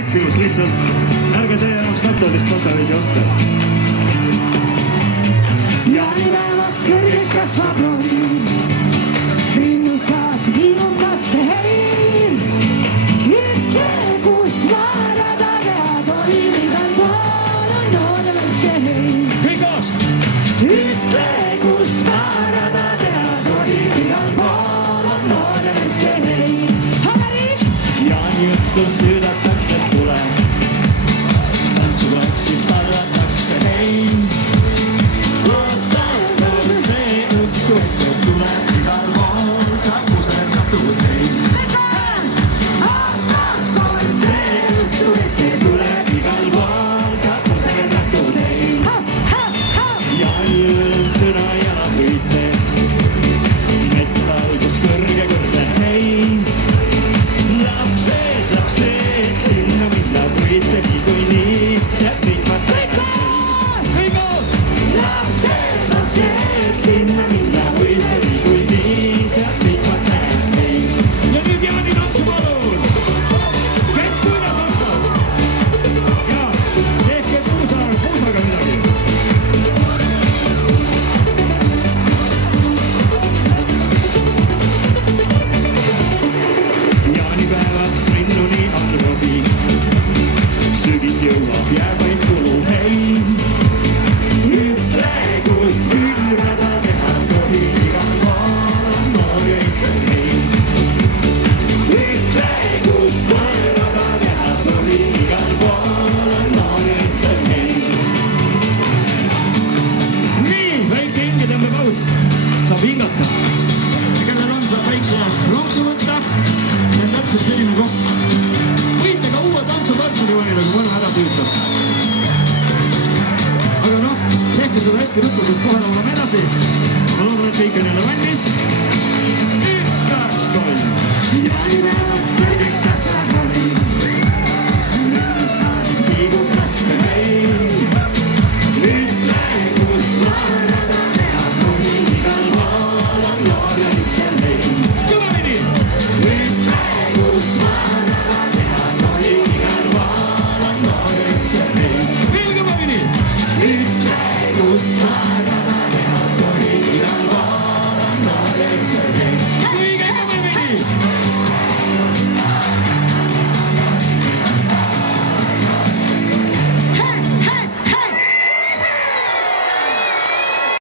eksimus lihtsalt. Ärge see enam Statoilist Potaviisi osta. Jaanipäevaks kõrgeks kasvab rohi. Linnu saab viinukaste hein. Ütle, kus vaadada teha tohib, igal pool on nooremeste hein. Kõik koos! Ütle, kus vaadada teha tohib, igal pool on nooremeste hein. Hagari! Jaani õhtul süüdatakse tule. Tantsuplatsil tallatakse hein. Aastas kord see õhtu tuleb igal pool saab muserdatud hein. Aastas kord see õhtu ette Tuleb igal pool saab muserdatud hein. Jaani ööl sõna jala võites metsal, kus kõrge hein. Lapsed, sinna minna võite niikuinii, sealt viitvad Kõik koos! Kõik koos! Lapsed, sinna minna võite niikuinii, sealt viitvad hein. Ja nüüd Jaani tantsu palun! Kes kuidas oskab? Ja tehke puusaga midagi. Jaanipäevaks linnuni on robi. Sügis jõuab, jääb vaid kuluheim. Ütle, kus külvada teha tohib, igal pool on noorikse hein. Ütle, kus külvada teha tohib, igal pool on noorikse hein. Nii, väike hingetõmbepaus. Saab hingata. Ja kellel on, saab väikse lonksu võtta. See on täpselt selline koht. Võite ka uue tantsupartneri valida, kui mõne ära tüütas. Aga noh, tehke seda hästi ruttu, sest kohe oleme edasi. Ma loodan, et kõik on jälle valmis. 1, 2, 3. Jaanipäevaks